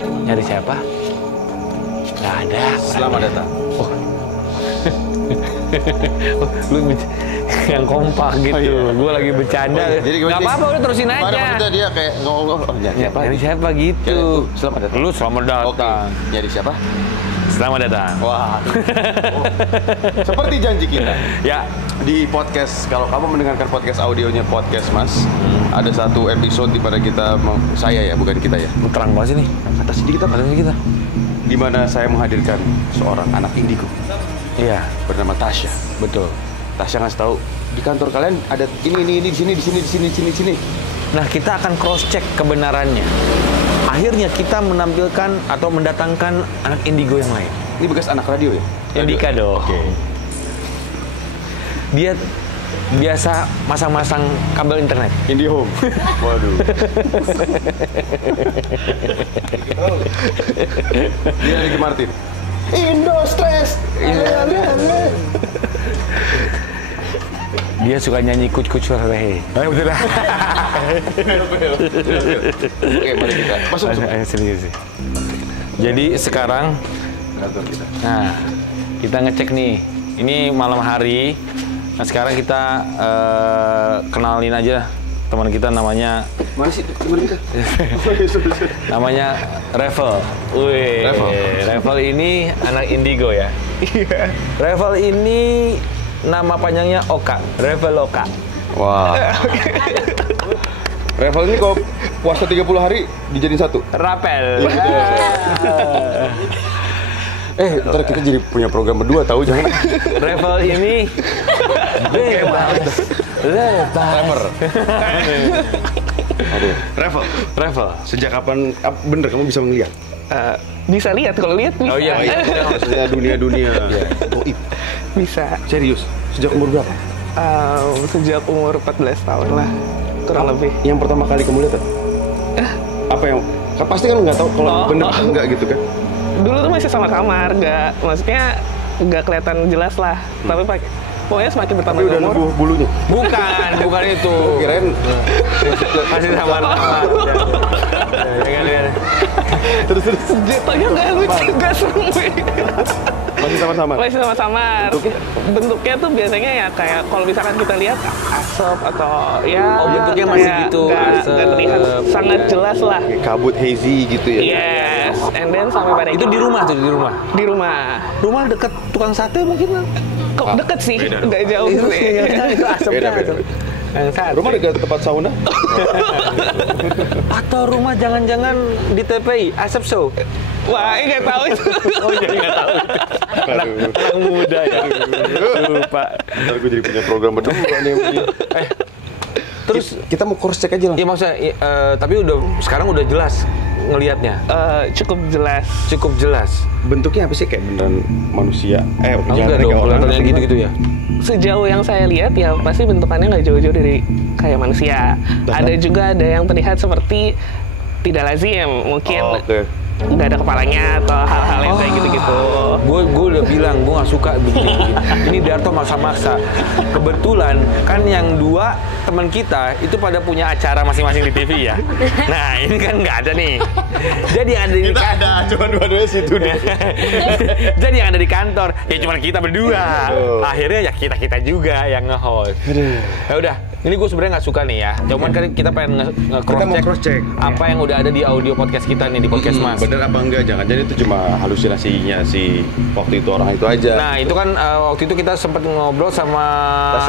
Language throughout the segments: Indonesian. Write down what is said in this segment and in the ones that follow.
Nyari siapa? Nggak ada. Selamat datang. Oh. Lu yang kompak gitu. Oh, iya. Gue lagi bercanda. Jadi Nggak apa-apa, udah terusin aja. Maksudnya dia kayak Nyari siapa gitu. Selamat datang. Lu selamat datang. Oke. Nyari siapa? Selamat datang. Wah. Seperti janji kita. Ya. Di podcast, kalau kamu mendengarkan podcast audionya Podcast Mas, ada satu episode di mana kita, saya ya, bukan kita ya. Terang banget sih nih. Atas sedikit apa? Atas kita. Di mana saya menghadirkan seorang anak indigo Iya. bernama Tasya. Betul. Tasya ngasih tahu di kantor kalian ada ini di sini. Nah, kita akan cross check kebenarannya. Akhirnya kita menampilkan atau mendatangkan anak indigo yang lain. Ini bekas anak radio ya? Indika dong. Oke. Dia biasa masang-masang kabel internet. IndiHome. Waduh. Dia Ricky Martin. Indo Stress. Dia suka nyanyi kuc-kuc rehe. Betul lah. Oke, mari kita masuk. Ayo sini. Jadi sekarang, Kantor kita. nah kita ngecek nih. Ini malam hari. Nah sekarang kita kenalin aja teman kita namanya. Mana sih teman kita? Namanya Revel. Wih, Revel ini anak indigo ya. Iya. Revel ini nama panjangnya Oka, Revel Oka. Wah. Revel ini kalau puasa 30 hari dijadiin satu. Rapel. Ntar kita jadi punya program berdua tahu jangan. Revel ini bebas. Trevor. Aduh. Revel, sejak kapan bener kamu bisa melihat? Bisa lihat, kalau lihat bisa. Oh iya. Maksudnya dunia goib. Bisa. Serius? Sejak umur berapa? Sejak umur 14 tahun lah, kurang lebih. Yang pertama kali kamu lihat apa yang? Pasti kan nggak tahu kalau bener atau enggak gitu kan? Dulu tuh masih sama-samar, maksudnya nggak kelihatan jelas lah. Tapi pokoknya semakin bertambah Tapi udah umur. nebuh bulunya. Bukan itu. Kirain Masih sama-sama. Ya. terus Jatuhnya nggak lucu, nggak seru. masih sama-sama. Masih sama-sama. Bentuknya tuh biasanya ya kayak kalau misalkan kita lihat asap atau ya. Oh, bentuknya masih kayak gitu, nggak asap. terlihat sangat jelas lah. Kabut hazy gitu ya. Yes, and then sampai pada Itu di rumah tuh, di rumah. Di rumah. Rumah deket tukang sate mungkin kan? Kok deket sih, nggak jauh Itu sih. itu asapnya. Beda. Yang sate. Rumah dekat tempat sauna? Atau rumah jangan-jangan di TPI, asap show. Wah, nggak tahu itu. Oh iya, nggak tahu. Anak muda ya. Lupa. Ntar gue jadi punya program berdua nih. Terus kita mau cross check aja lah. iya maksudnya, tapi sekarang udah jelas ngelihatnya. Cukup jelas. Cukup jelas. Bentuknya apa sih, kayak beneran manusia? Enggak dong, kelihatannya gitu-gitu ya. Sejauh yang saya lihat ya pasti bentukannya nggak jauh-jauh dari kayak manusia. Ada juga ada yang terlihat seperti tidak lazim, mungkin Oke. nggak ada kepalanya atau hal-hal yang kayak gitu-gitu. Gue udah bilang gue nggak suka begini. Ini Darto maksa-maksa. Kebetulan kan yang dua teman kita itu pada punya acara masing-masing di TV ya. Nah ini kan nggak ada nih. Jadi yang ada di Ada, cuma dua-duanya situ deh. Jadi yang ada di kantor ya cuma kita berdua. Akhirnya ya kita juga yang nge-host. Ya udah, ini gue sebenarnya nggak suka nih ya. Cuman kan kita pengen Kita mau cross check apa yang udah ada di audio podcast kita nih di podcast Mas. bener apa enggak, jangan-jangan itu cuma halusinasinya si waktu itu orang itu aja. Nah itu kan waktu itu kita sempat ngobrol sama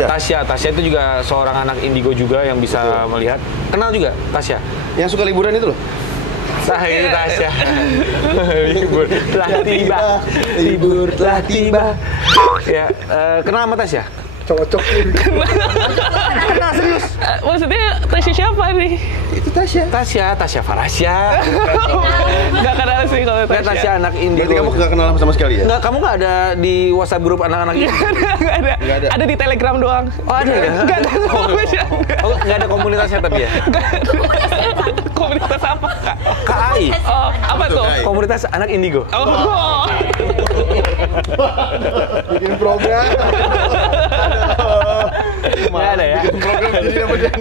Tasya. Tasya itu juga seorang anak indigo juga yang bisa melihat. Kenal juga Tasya? Yang suka liburan itu loh. Nah itu Tasya. Libur telah tiba. Libur telah tiba. Ya, kenal sama Tasya? Cocok nih. Kenal serius? Maksudnya Tasya siapa nih? Itu Tasya. Tasya Farasya. Nggak kenal sih kalau Tasya Tasya. anak Berarti indigo. kamu nggak kenal sama sekali ya? Enggak, kamu nggak ada di WhatsApp grup anak-anak ini? Nggak ada. Nggak ada. Ada di Telegram doang. Oh ada ya? Nggak ada. Oh nggak ada komunitasnya tapi ya? Komunitas apa, Kak? KAI. Oh, apa tuh? Komunitas anak indigo. Oh. Bikin program. Nggak ada ya? Program jadi sama dia.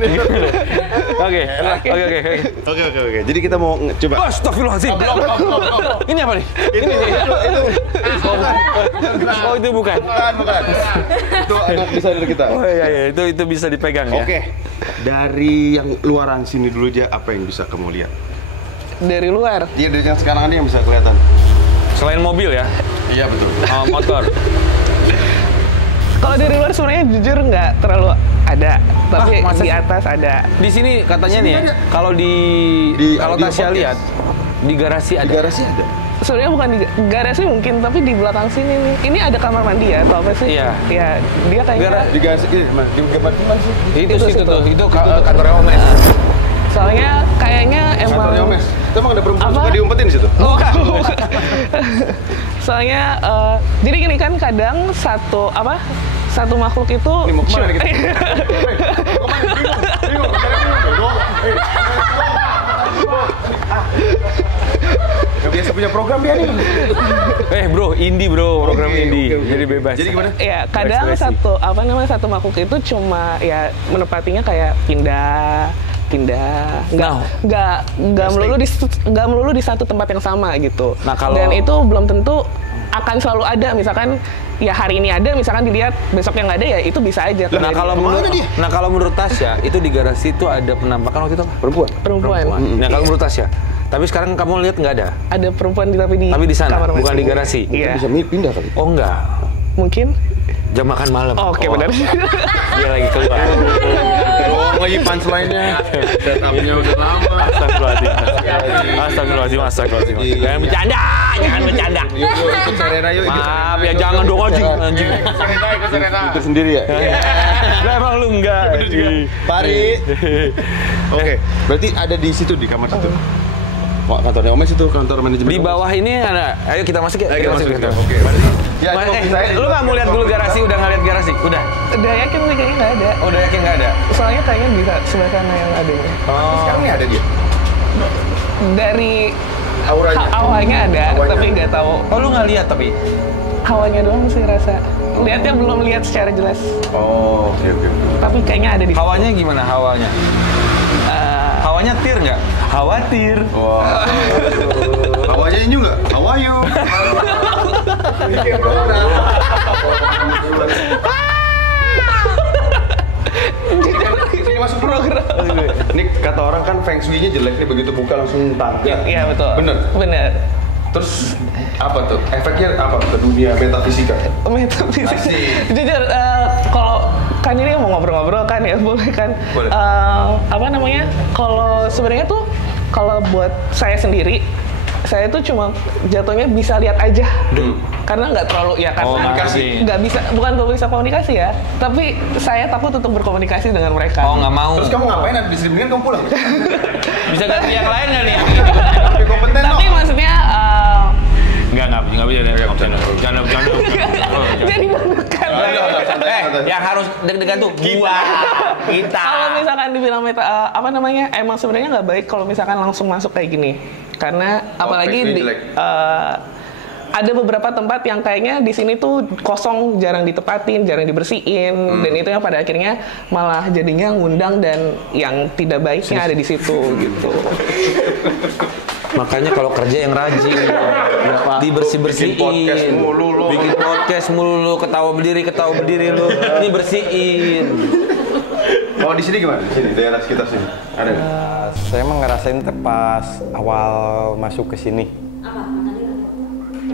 Oke. Oke. Jadi kita mau coba. Astagfirullahaladzim. Ini apa nih? Ini. Oh, itu bukan. Bukan. Itu anak desainer kita. Oh iya, itu bisa dipegang ya. Oke. Dari yang luaran sini dulu aja, apa yang bisa kamu lihat? Dari luar. Iya, dari yang sekarang ini yang bisa kelihatan. Selain mobil ya, Iya, betul. motor. Kalau dari luar sebenarnya jujur nggak terlalu ada, tapi masa di sih? atas ada. Di sini katanya nih, ya, kalau kalau audio Tasya podcast. lihat di garasi ada. Di garasi ada. Sebenarnya bukan di garasi mungkin, tapi di belakang sini nih. Ini ada kamar mandi ya, atau apa sih? Iya. Ya, dia kayaknya. Di garasi mana? Di mana sih? Itu situ situ. tuh, itu kantornya Omes. Soalnya kayaknya emang. Kantornya Omes. Itu emang ada perempuan Apa? suka diumpetin di situ. Oh, bukan. Soalnya, jadi gini kan kadang satu makhluk itu. Ini mau kemana nih kita? Bingung. Gak biasa punya program dia nih. Bro, indie bro, program Oke, indie. oke. Jadi bebas. Jadi gimana? Ya, kadang Berekspresi. satu makhluk itu cuma ya menepatinya kayak pindah nggak melulu di satu tempat yang sama gitu. Nah, kalau- dan itu belum tentu akan selalu ada, misalkan ya hari ini ada, misalkan dilihat besoknya nggak ada, ya itu bisa aja Nah, terjadi. kalau menurut Tasya, itu di garasi itu ada penampakan waktu itu apa? perempuan Nah, kalau menurut Tasya. Tapi sekarang kamu lihat nggak ada? ada perempuan tapi di sana, kamar bukan mandi. di garasi. Iya, Bisa pindah kali. Oh enggak, mungkin. jam makan malam. Oke, benar. Dia lagi keluar. Doang lagi punchline-nya. Setupnya udah lama. Astagfirullahaladzim. Jangan bercanda. Yuk, ikut Serena yuk. Maaf ya, jangan dong anjing. Ikut Serena. Ikut sendiri ya? Lah emang lu enggak. Pari. Oke, berarti ada di situ, di kamar situ. Wah, kantornya Omes itu, kantor manajemen. Di bawah ini ada. Ayo kita masuk ya. Ayo kita masuk. Kita. Oke. Ya, Lu nggak mau lihat dulu garasi? Udah nggak lihat garasi? Udah. Udah yakin nih kayaknya nggak ada. Udah yakin nggak ada? Soalnya kayaknya di sebelah sana yang ada. Sekarang nih ada dia. Dari Auranya. awalnya ada, Hawanya. tapi nggak tahu. Oh, lu nggak lihat tapi? Hawanya doang sih rasa. Lihatnya belum lihat secara jelas. Oh, oke. Tapi kayaknya ada di Hawanya gimana hawanya? Hawanya tir nggak? Khawatir. Wah. Hawanya ini juga. How are you? Ini masuk program. Ini kata orang kan feng shui-nya jelek nih, begitu buka langsung tangga. Iya, betul. Bener? Terus apa tuh? Efeknya apa ke dunia metafisika? Metafisik. Asik. Jujur, kalau kan ini mau ngobrol-ngobrol kan ya, boleh kan? Boleh. Apa namanya? Kalau sebenarnya tuh, kalau buat saya sendiri, saya tuh cuma jatuhnya bisa lihat aja. Karena nggak terlalu, ya Oh, karena komunikasi. nggak bisa, bukan nggak bisa komunikasi ya, tapi saya takut untuk berkomunikasi dengan mereka. Oh, nggak mau. Terus kamu ngapain? Di sini mendingan kamu pulang. Bisa ganti yang lain nggak nih? Tapi kompeten Tapi loh. maksudnya Nggak bisa. Jangan. jadi menekan. Yang harus deg-degan tuh kita. Kalau misalkan dibilang apa namanya, emang sebenarnya nggak baik kalau misalkan langsung masuk kayak gini, karena apalagi feng shui di, jelek. ada beberapa tempat yang kayaknya di sini tuh kosong, jarang ditepatin, jarang dibersihin, dan itu yang pada akhirnya malah jadinya ngundang dan yang tidak baiknya ada di situ gitu. Makanya kalau kerja yang rajin, dibersih-bersihin. Bikin podcast mulu lu, ketawa berdiri lu. Ini bersihin. Oh, di sini gimana? Di sini, daerah sekitar sini. Ada nggak? Saya emang ngerasain pas awal masuk ke sini.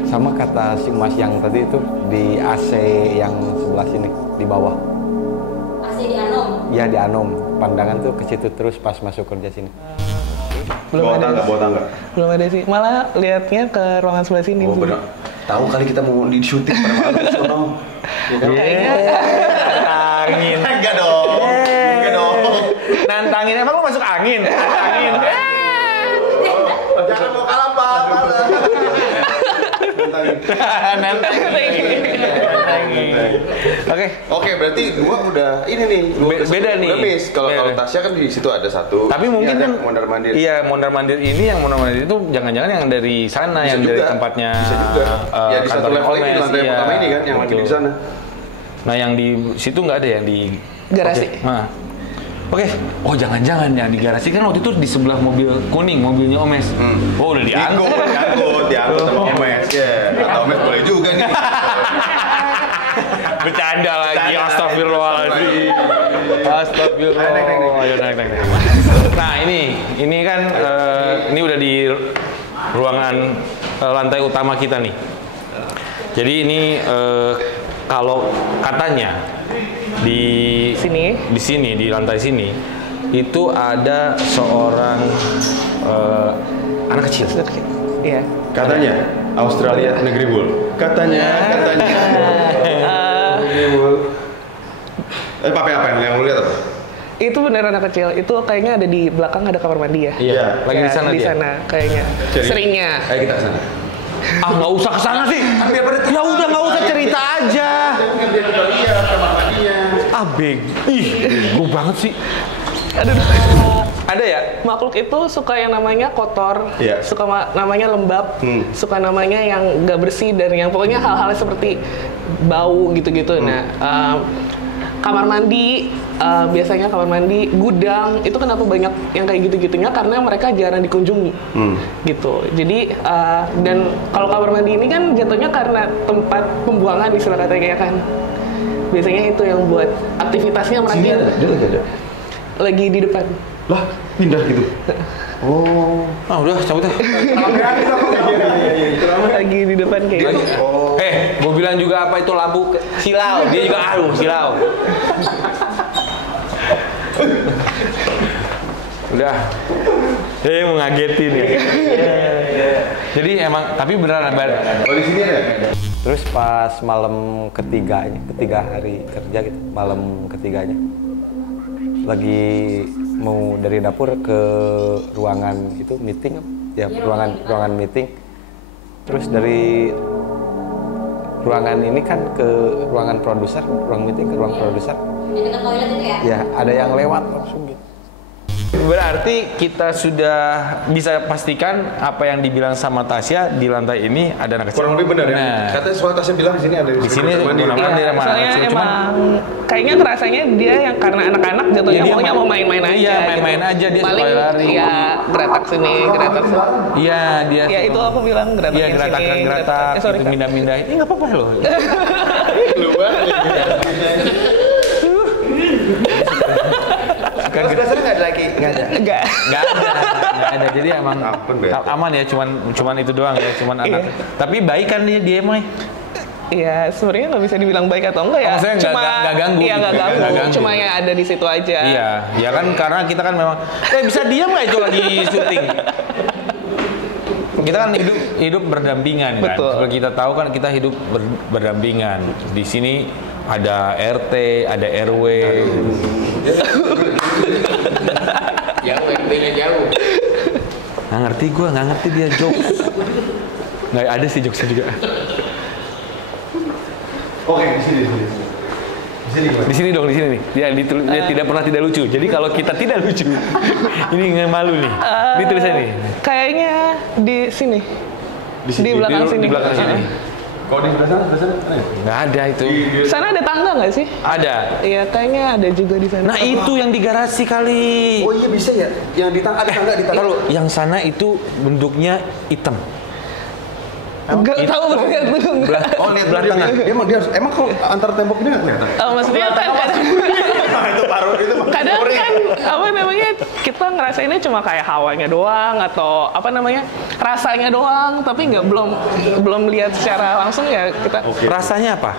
Sama kata si Mas yang tadi itu di AC yang sebelah sini di bawah. AC di Anom. Ya di Anom. Pandangan tuh ke situ terus pas masuk kerja sini. Bawa tangga. Belum ada sih, malah lihatnya ke ruangan sebelah sini. Oh, benar. Tahu kali kita mau di syuting pada malam di sono. Ya kan? Nantangin. Enggak dong. Nantangin. Emang lu masuk angin? Nantangin. Jangan mau kalah, Pak. Oke, berarti gua udah ini nih. Beda nih. Udah miss. Kalau Beda. Tasya kan di situ ada satu. Tapi mungkin Ini ada kan mondar-mandir. Iya, mondar-mandir ini yang mondar-mandir itu jangan-jangan yang dari sana, Bisa yang juga. dari tempatnya. Bisa juga. Ya di satu kantornya level ini, Omes, lantai iya, pertama ini kan yang lagi betul. di sana. Nah, yang di situ nggak ada yang di Garasi. Nah. Oke. Oh, jangan-jangan ya di garasi kan waktu itu di sebelah mobil kuning, mobilnya Omes. Oh, udah diangkut. Diangkut sama Omes. Ya, kata Omes boleh juga nih. Bercanda lagi. Astagfirullahaladzim. Astagfirullah. Ayo naik. Nah, ini kan ini udah di ruangan lantai utama kita nih. Jadi ini kalau katanya di sini di lantai sini itu ada seorang anak kecil. Iya. Katanya Australia negeri bul. Katanya. Negeri bul. Apa yang lu lihat apa? Itu bener anak kecil. Itu kayaknya ada di belakang, ada kamar mandi ya. Iya. Lagi di sana Di dia. sana kayaknya. Seringnya. Ayo kita kesana. Ah, nggak usah kesana sih. Ya udah, nggak usah cerita aja. Beg. Ih, gue banget sih. Aduh. Ada ya? Makhluk itu suka yang namanya kotor, Iya. suka namanya lembab, suka namanya yang nggak bersih, dan yang pokoknya hal-hal seperti bau gitu-gitu. Nah, kamar mandi, biasanya kamar mandi, gudang, itu kenapa banyak yang kayak gitu-gitunya? Karena mereka jarang dikunjungi, gitu. Jadi, dan kalau kamar mandi ini kan jatuhnya karena tempat pembuangan istilah katanya kan. Biasanya itu yang buat aktivitasnya mereka. Dia lagi ada. Lagi di depan. Lah, pindah gitu. Oh. Ah, udah cabut deh. Lagi di depan kayak gitu. Gue bilang juga apa itu lampu silau. Dia juga silau. Udah. Mau ngagetin ya. Jadi emang, tapi beneran Oh, di sini ada. Terus pas malam ketiga hari kerja gitu, malam ketiganya, lagi mau dari dapur ke ruangan itu meeting, ya ruangan meeting. Terus dari ruangan ini kan ke ruangan produser, ruang meeting ke ruang produser. Yang dekat toilet itu ya? Ya ada yang lewat langsung gitu. berarti kita sudah bisa pastikan apa yang dibilang sama Tasya di lantai ini ada anak kecil. Kurang lebih benar ya. Nah, Katanya soal Tasya bilang di sini ada di sini benar-benar dia sama anak soalnya kecil. Cuman emang kayaknya terasanya dia yang karena anak-anak jatuhnya dia pokoknya mau main-main aja. Iya, main-main aja dia Paling suka lari. ya geratak sini, geratak sini. Iya, dia. Ya itu aku bilang geratak Iya, geratak-geratak sorry, gitu, Kak. mindah-mindah. Ini nggak apa-apa loh. Dasarnya nggak ada lagi, nggak ada. Enggak. Nggak ada. Jadi emang aman ya, cuman itu doang ya, cuman anak. Tapi baik kan dia emang. Iya, sebenarnya nggak bisa dibilang baik atau enggak ya. Maksudnya nggak ganggu. Iya, nggak Nggak ganggu. ganggu. Cuma ya ada di situ aja. Iya, ya kan karena kita kan memang bisa diam nggak itu lagi syuting. Kita kan hidup berdampingan kan. Betul. Seperti kita tahu kan kita hidup berdampingan. Di sini ada RT, ada RW. Jauh, RT-nya jauh. Nggak ngerti dia jokes. Nggak ada sih jokesnya juga. Oke, di sini. Di sini dong, di sini nih. Dia tidak pernah tidak lucu. Jadi kalau kita tidak lucu, ini nggak malu nih. Ini tulisannya nih. Kayaknya di sini. Di belakang sini. Di belakang sini. Kalau di sebelah sana Nggak ada itu. Sana ada tangga nggak sih? Ada. Iya, kayaknya ada juga di sana. Nah itu yang di garasi kali. Oh iya bisa ya. Yang di tangga ada tangga di tangga. Lalu yang sana itu bentuknya hitam. Nggak tahu banget tuh. Oh lihat belah tengah. Dia emang kalau antar tembok ini nggak kelihatan. Maksudnya kan kadang, Itu paruh itu mah. kadang kan apa namanya kita ngerasainnya cuma kayak hawanya doang atau apa namanya rasanya doang, tapi nggak belum lihat secara langsung ya kita. Rasanya apa?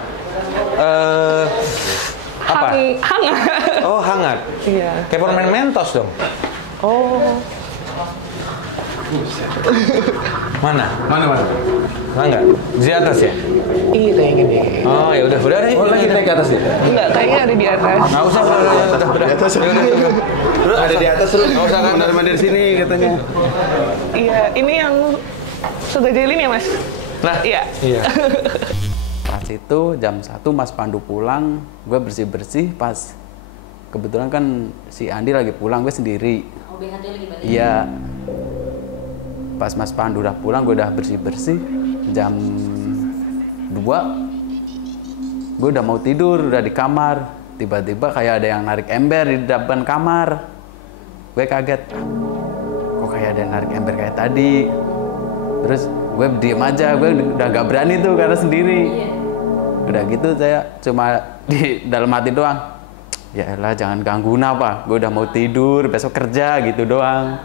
Apa? Hangat. Oh hangat. Iya. Kayak permen Mentos dong. Oh. Mana? Mana? Enggak? Di atas ya? Iya kayaknya deh. Oh ya udah deh. Oh lagi naik ke atas ya? Enggak, kayaknya ada di atas. Nggak usah, udah. Di atas. Terus ada di atas terus. Nggak usah kan mandar sini katanya. Iya, ini yang segajelin ya, Mas? Nah, Iya. iya. Pas itu jam 1 Mas Pandu pulang, gue bersih-bersih pas kebetulan kan si Andi lagi pulang, gue sendiri. Oh, BH lagi berarti. Iya. Pas Mas Pandu udah pulang, gue udah bersih-bersih. Jam 2, gue udah mau tidur, udah di kamar. tiba-tiba kayak ada yang narik ember di depan kamar. Gue kaget, kok kayak ada yang narik ember kayak tadi. Terus gue diem aja, gue udah gak berani tuh karena sendiri. Udah gitu saya cuma di dalam hati doang, ya elah jangan ganggu apa, gue udah mau tidur, besok kerja gitu doang.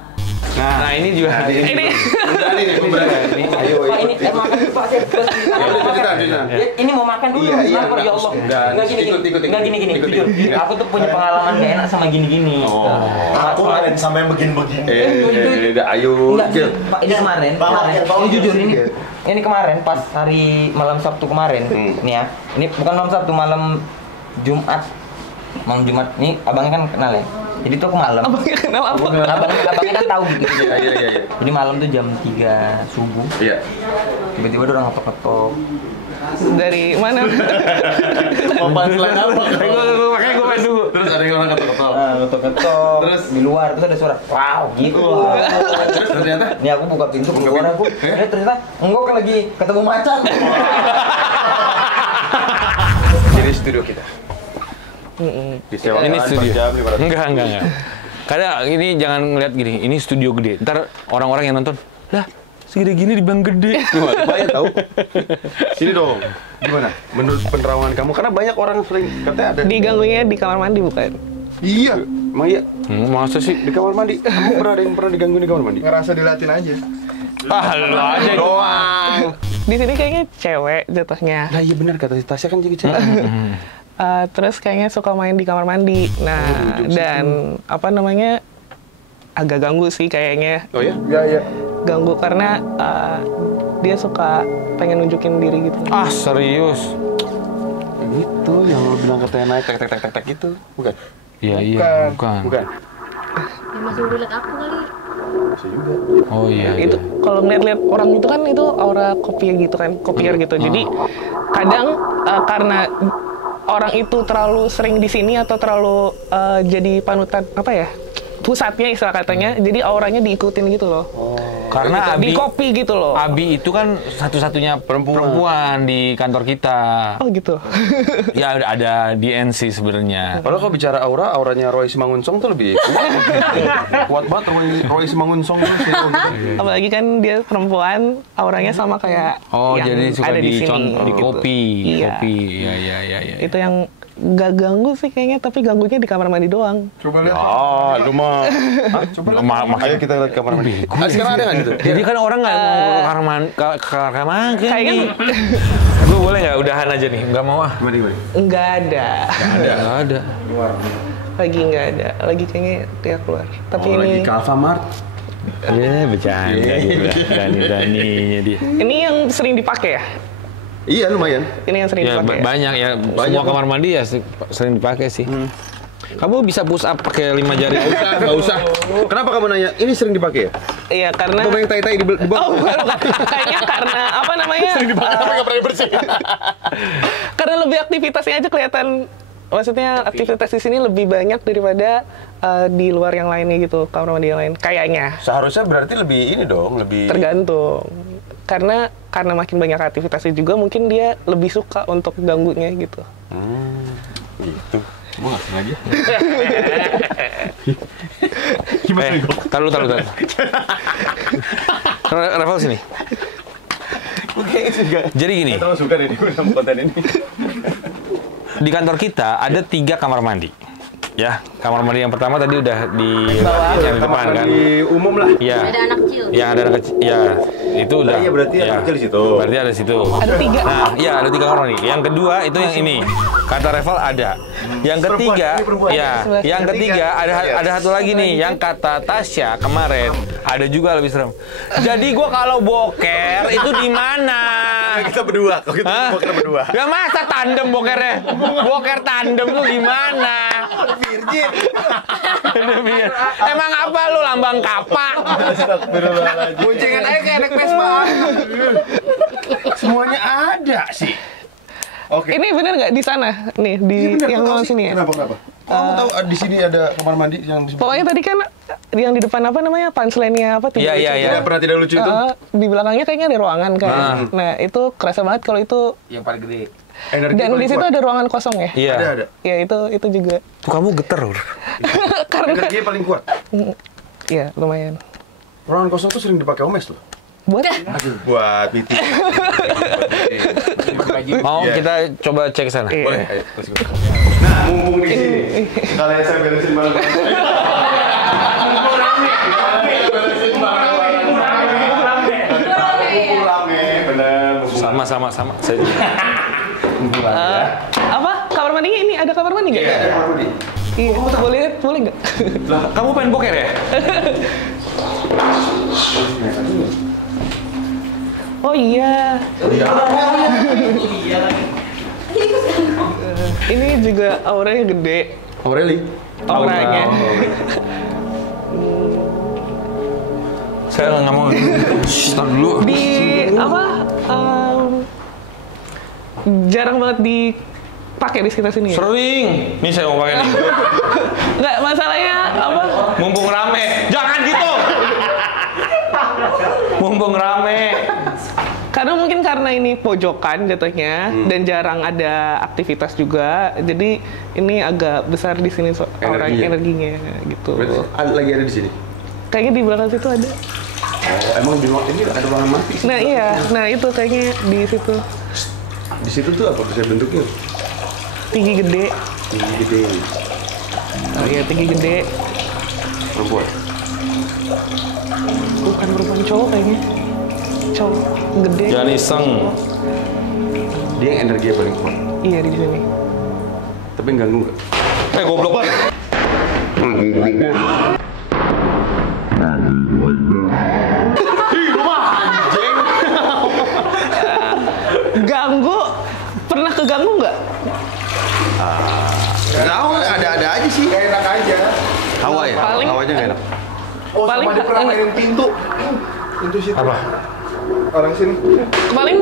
Nah ini juga Ini Ayo, Pak ini makan dulu Pak, saya ini mau makan dulu. Lapar ya Allah. Enggak gini. Jujur. Aku tuh punya pengalaman gak enak sama gini-gini. aku kemarin sampai begini-begini. Ayo. Enggak, Pak, ini kemarin. Ini jujur ini kemarin pas hari malam Sabtu kemarin. Nih ya. Ini bukan malam Sabtu, malam Jumat. Malam Jumat. Nih abangnya kan kenal ya. Jadi tuh aku malam. abangnya kenal apa? Abangnya kan tahu gitu. Iya. Jadi malam tuh jam 3 subuh. Iya. Tiba-tiba ada orang ngetok-ngetok. Dari mana? Apaan selain apa? Makanya gue main dulu. Terus ada yang orang ketok-ketok. Ngetok-ngetok. Terus? Di luar terus ada suara wow gitu. Terus ternyata? Nih aku buka pintu keluar aku. Ternyata enggak kan lagi ketemu macan. Jadi studio kita. Disewakan Ini studio. per jam 500. Enggak. Karena ini jangan ngeliat gini, ini studio gede. Ntar orang-orang yang nonton, lah segede gini dibilang gede. Lumayan tahu. Sini dong. Gimana? Menurut penerawangan kamu, karena banyak orang sering katanya ada. Diganggunya di kamar mandi bukan? Iya. Emang iya? Masa sih? Di kamar mandi. Kamu pernah ada yang pernah diganggu di kamar mandi? Ngerasa dilatin aja. Ah, lu aja Doang. Di sini kayaknya cewek jatuhnya. Nah iya benar kata si Tasya kan jadi cewek. Terus kayaknya suka main di kamar mandi. Nah, dan apa namanya agak ganggu sih kayaknya. Oh ya? Iya. Ganggu karena dia suka pengen nunjukin diri gitu. Ah, serius? Itu yang lo bilang katanya naik tek gitu, bukan? Iya, bukan. Bukan. Ya masih udah liat aku kali. Bisa juga. Oh iya. Itu kalau ngeliat-liat orang itu kan itu aura kopier gitu kan, kopier gitu. Jadi kadang karena orang itu terlalu sering di sini atau terlalu jadi panutan apa ya? Pusatnya istilah katanya, jadi auranya diikutin gitu loh. Karena di Abi, copy gitu loh. Abi itu kan satu-satunya perempuan di kantor kita. Oh gitu. Ya ada DNC sebenarnya. Padahal kalau bicara auranya Roy Simangunsong tuh lebih kuat banget Roy Simangunsong tuh. Apalagi kan dia perempuan, auranya sama kayak Oh, yang jadi suka ada di sini. di kopi. Iya. Kopi. Iya. Itu yang nggak ganggu sih kayaknya, tapi ganggunya di kamar mandi doang. Coba lihat. Ah, lu mah. Coba lihat. Ayo kita lihat kamar mandi. Sekarang ada nggak gitu? Jadi kan orang nggak mau ke kamar mandi, kamar mandi. Kayaknya Gue boleh nggak udahan aja nih? Nggak mau ah. Gimana? nggak ada. Nggak ada. Lagi nggak ada. Lagi kayaknya dia keluar. Tapi Oh, lagi ini ke Alfamart. Ya bercanda dia. Berani-beraninya dia. ini yang sering dipakai ya. Iya lumayan. Ini yang sering Ya dipakai. banyak ya. Banyak, Semua kamar mandi ya sering dipakai sih. Kamu bisa push up pakai 5 jari. Nggak usah. Kenapa kamu nanya? Ini sering dipakai ya? Iya karena. Atau yang tai-tai di bawah? Oh bukan. Kayaknya karena apa namanya? Sering dipakai tapi nggak pernah bersih. Karena lebih aktivitasnya aja kelihatan. Maksudnya aktivitas di sini lebih banyak daripada di luar yang lainnya gitu, kamar mandi yang lain. Kayaknya. Seharusnya berarti lebih ini dong, lebih. Tergantung. Karena makin banyak aktivitasnya juga mungkin dia lebih suka untuk ganggunya gitu. Gitu. Gue nggak lagi. Taruh. Revel sini. Jadi gini, Tahu suka deh sama konten ini. di kantor kita ada 3 kamar mandi. Ya, kamar mandi yang pertama tadi udah di yang di depan kan. Di umum lah. Iya. Ada anak kecil. Yang ada anak kecil. Ya, itu udah. Iya berarti ya. anak kecil di situ. Berarti ada di situ. Ada 3. Nah, iya ada 3 kamar mandi. Yang kedua itu yang ini. Kata Revel ada. Yang ketiga, ya, yang ketiga ada satu lagi nih. Yang kata Tasya kemarin ada juga lebih serem. Jadi gua kalau boker itu di mana? Kita berdua. Kalau kita Hah? boker berdua. Ya masa tandem bokernya? Boker tandem tuh gimana? Virgin. Emang apa lu lambang kapak? Boncengan aja kayak anak Vespa. Semuanya ada sih. Oke. Ini bener nggak di sana? Nih di yang lawan sini ya. Kenapa? Kamu tahu di sini ada kamar mandi yang Pokoknya tadi kan yang di depan apa namanya punchline-nya apa Iya, iya, iya. pernah tidak lucu itu? Di belakangnya kayaknya ada ruangan kan. Nah itu kerasa banget kalau itu. Yang paling gede. Energi Dan paling di situ kuat. ada ruangan kosong ya. Iya. Ada. Ya itu juga. Tuh kamu geter loh. Karena Energinya paling kuat. ya lumayan. Ruangan kosong tuh sering dipakai Omes loh. Buat Buat meeting. Mau Iya. kita coba cek sana. Iya. Boleh. Ayo, let's go. Nah, mumpung di sini, kalian saya beresin barang. Sama. Saya apa? Kamar mandinya ini ada kamar mandi nggak? Iya. Boleh nggak? Kamu pengen boker ya? Oh iya. Ini juga auranya gede. Aureli. Auranya. Saya nggak mau. Stop dulu. Di apa? Jarang banget dipakai di sekitar sini. Ya? Sering. Nih saya mau pakai nih. Nggak, masalahnya apa? Mumpung rame. Jangan gitu. Mumpung rame. Karena mungkin karena ini pojokan jatuhnya dan jarang ada aktivitas juga, jadi ini agak besar di sini energinya gitu. Berarti lagi ada di sini. Kayaknya di belakang situ ada. Oh, emang di ruang ini ada ruangan mati. Nah iya, nah itu kayaknya di situ. Di situ tuh apa bisa bentuknya? Tinggi gede. Tinggi gede. Oh iya, tinggi gede. Perempuan. Bukan perempuan, cowok kayaknya. Cowok gede. Jangan iseng. Dia yang energinya paling kuat. Iya di sini. Tapi ganggu nggak? Goblok banget. Ganggu? Pernah keganggu nggak? Tahu ada aja sih. Gak enak aja. Hawa ya? Paling- Hawanya gak enak. Oh, Paling- sama dia pernah mainin pintu. Pintu situ. Apa? Orang sini. Paling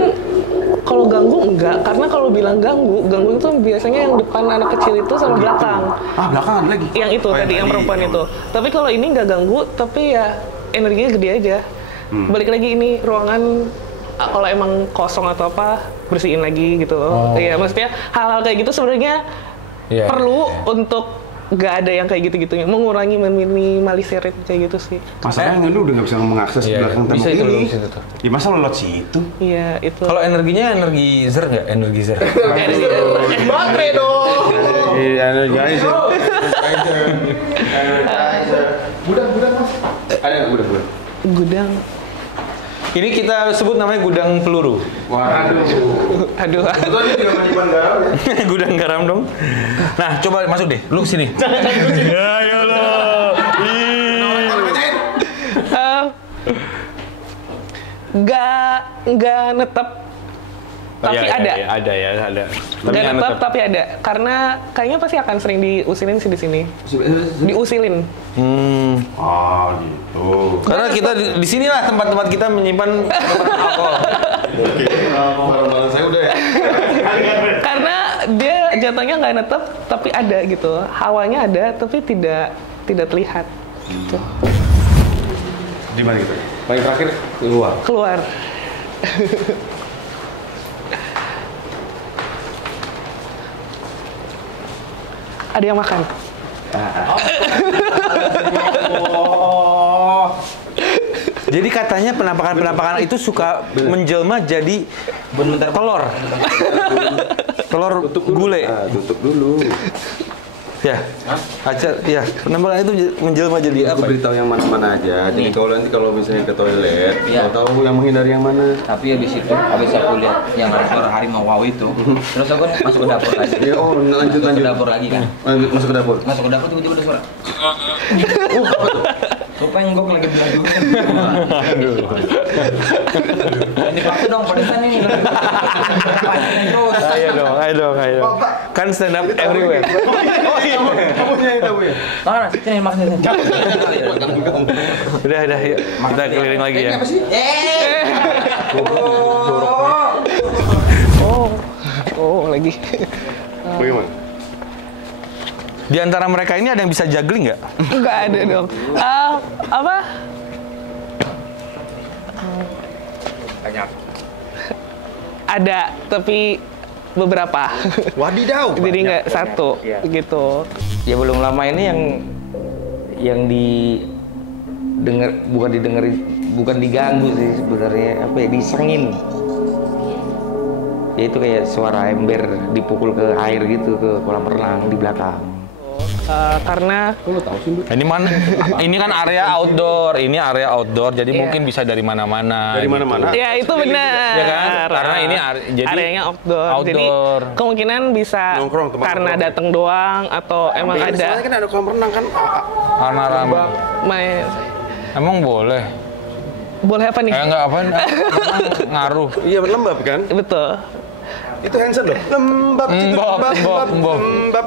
kalau ganggu enggak, karena kalau bilang ganggu itu biasanya yang depan anak kecil itu sama belakang. Ah, belakang ada lagi. Yang itu Oh, tadi, yang perempuan itu. Tapi kalau ini nggak ganggu, tapi ya energinya gede aja. Balik lagi ini ruangan kalau emang kosong atau apa bersihin lagi gitu. Iya, maksudnya hal-hal kayak gitu sebenarnya Iya. perlu untuk nggak ada yang kayak gitu-gitunya, mengurangi, meminimalisir kayak gitu sih. Masalahnya lu udah nggak bisa mengakses Iya, belakang bisa tembok itu ini. lewat situ tuh. Ya masa lo lewat situ? Iya itu. Kalau energinya energi zer nggak? Energi zer. Baterai dong. Iya, guys. Gudang mas. Ada nggak gudang? Gudang. Ini kita sebut namanya gudang peluru. Waduh. Aduh. Itu aja juga menyimpan garam ya. Gudang garam dong. Nah, coba masuk deh. Lu sini. Ya lo. Nggak netep, tapi ada. Ada ya, ada. Nggak netep tapi ada, karena kayaknya pasti akan sering diusilin sih di sini. Diusilin. Oh gitu. Karena kita di sinilah tempat-tempat kita menyimpan alkohol. Oke. Barang-barang saya udah ya. Karena dia jatuhnya nggak netep tapi ada gitu, hawanya ada tapi tidak terlihat. Gitu. Di mana kita? Paling terakhir keluar. Keluar. Ada yang makan. Jadi katanya penampakan itu suka menjelma jadi telur. Telur gule. Ah, tutup dulu. Ya. Ya, penampakan itu menjelma jadi Aku apa? beritahu yang mana-mana aja. Jadi kalau nanti kalau misalnya ke toilet, tahu yang menghindari yang mana. Tapi habis itu, habis aku lihat yang ada suara harimau wow itu, terus aku masuk ke dapur lagi. Ya, oh lanjut. Masuk ke dapur lagi kan. Masuk ke dapur. Masuk ke dapur tiba-tiba ada suara. Penggok lagi bilang juga. Ini waktu dong, pedesan ini. Ayo dong. Kan stand up everywhere. Oh iya, kamunya yang tahu ya. Mana? Sini maksudnya. Udah, yuk. Kita keliling lagi ya. Oh lagi. Bagaimana? Di antara mereka ini ada yang bisa juggling nggak? Nggak ada dong. Apa? Ada, tapi beberapa. Wadidaw. Jadi nggak satu gitu. Ya belum lama ini yang bukan diganggu sih sebenarnya, apa ya, disengin. Ya itu kayak suara ember dipukul ke air gitu, ke kolam renang di belakang. Karena Ini mana? Ini kan area outdoor, jadi mungkin bisa dari mana-mana. Dari mana-mana. ya itu benar. Ya kan? Karena ini jadi areanya outdoor. Jadi outdoor. kemungkinan bisa Nongkrong, tempat karena nongkrong. datang doang atau emang ada Soalnya kan ada kolam renang kan. Karena ramai. main. Emang boleh? Boleh apa nih? Enggak apa? Ngaruh. Iya, lembab kan? Betul. Itu Hansen loh. Lembab. Lembab.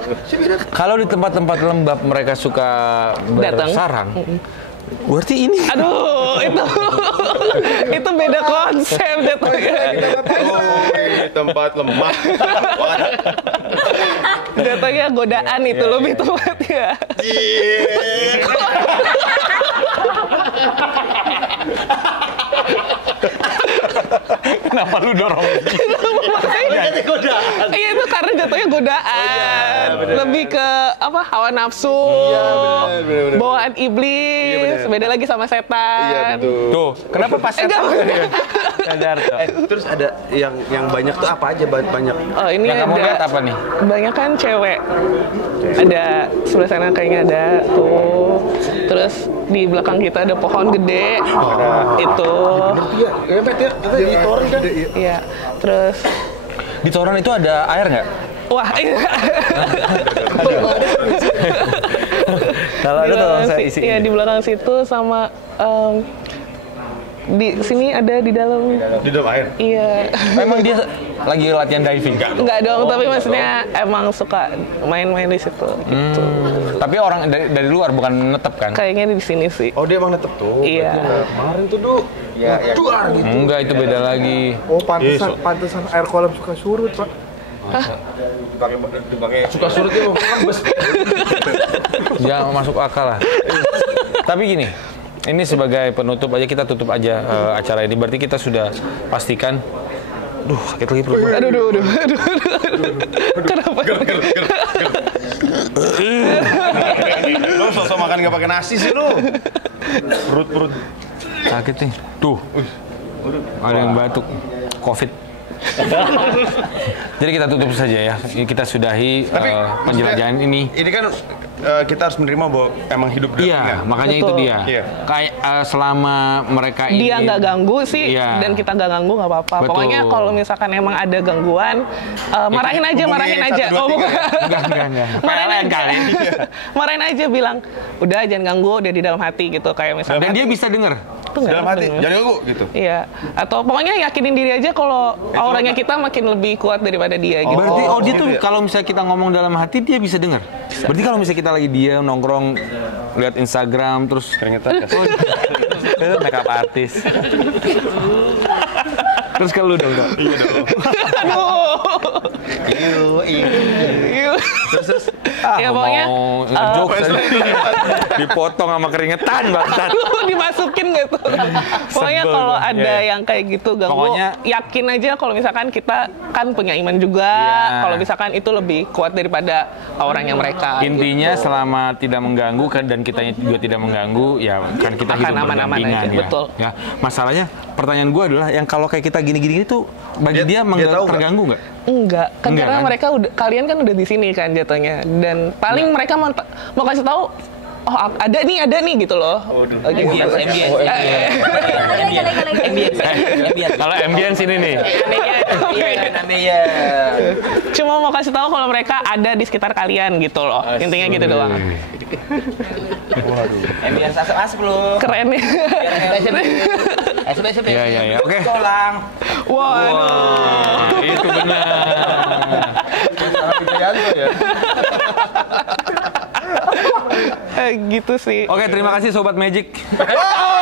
Kalau di tempat-tempat lembab mereka suka Datang. bersarang. Berarti ini. Aduh, itu beda konsep jatuhnya. Di tempat lembab. Jatuhnya godaan itu lebih tepatnya. Kenapa lu dorong? Iya itu karena jatuhnya godaan. Lebih ke apa? Hawa nafsu. bener. Bawaan iblis. Beda lagi sama setan. Iya, betul. Tuh, kenapa pas Enggak. sadar tuh? Terus ada yang banyak tuh apa aja banyak? Oh, ini Yang kamu lihat ada apa nih? banyak kan cewek. Ada sebelah sana kayaknya ada tuh. Terus di belakang kita ada pohon gede. Itu. Iya, Bet ya. Kita di toren kan. Iya. Terus Di toran itu ada air nggak? wah, iya. Kalau Di ada tolong belakang saya si- isi. Iya, di belakang situ sama di sini ada di dalam. Di dalam air. Iya. Emang dia lagi latihan diving? Enggak dong, tapi maksudnya emang suka main-main di situ gitu. Tapi orang dari luar bukan netep kan? Kayaknya di sini sih. Oh, dia emang netep tuh. Iya. Kemarin tuh, Du. Duar gitu. Enggak, itu beda lagi. Oh, pantesan air kolam suka surut, Pak. Dipakai suka surut ya, bes. Jangan masuk akal lah. Tapi gini, ini sebagai penutup aja, kita tutup aja acara ini. Berarti kita sudah pastikan. Duh, sakit lagi perut. Aduh. Kenapa? Lu sosok makan nggak pakai nasi sih lu. Perut. Sakit nih. Tuh. Ada yang batuk. Covid. Jadi kita tutup saja ya. Kita sudahi penjelajahan ini. Ini kan kita harus menerima bahwa emang hidup di Iya, makanya itu Betul. dia. Iya. Kayak selama mereka ini Dia nggak ganggu sih, Iya. dan kita nggak ganggu nggak apa-apa. Betul. Pokoknya kalau misalkan emang ada gangguan, marahin aja. Oh, bukan. Enggak. Marahin PLN aja. kali. Marahin aja, bilang, udah jangan ganggu, udah di dalam hati gitu. Kayak misalkan. Dan dia bisa dengar. Tuh nggak dalam hati. denger. Jangan ganggu gitu. Iya. Atau pokoknya yakinin diri aja kalau auranya kita makin lebih kuat daripada dia gitu. Berarti dia tuh gitu ya? kalau misalnya kita ngomong dalam hati dia bisa dengar. Berarti kalau misalnya kita lagi diam nongkrong lihat Instagram terus Keringetan ya. makeup artis. Terus kalau lu dong. Iya dong. Aduh. Terus Ya, pokoknya, mau ngejokes aja. Dipotong sama keringetan bangsat. dimasukin gitu. Pokoknya Sebel kalau gua. ada Iya. yang kayak gitu ganggu, Pokoknya- yakin aja kalau misalkan kita kan punya iman juga. Iya. Kalau misalkan itu lebih kuat daripada orangnya mereka. Intinya gitu. selama tidak mengganggu kan dan kitanya juga tidak mengganggu ya kan kita Akan hidup aman-aman berdampingan aja, ya. betul. Ya, masalahnya pertanyaan gue adalah yang kalau kayak kita gini-gini tuh bagi dia, Dia tahu nggak? terganggu nggak? Enggak, kan Enggak, karena kan? mereka udah, kalian kan udah di sini kan jatuhnya, dan paling mereka mau kasih tahu, oh ada nih gitu loh. Kalau ambience ini nih. Cuma mau kasih tahu kalau mereka ada di sekitar kalian gitu loh. Intinya gitu doang. Ambience asap-asap lu. Keren ya. Asap-asap. Iya. Oke. Colang. Waduh. Itu benar. Gitu sih. Oke, terima kasih Sobat Magic. Oh,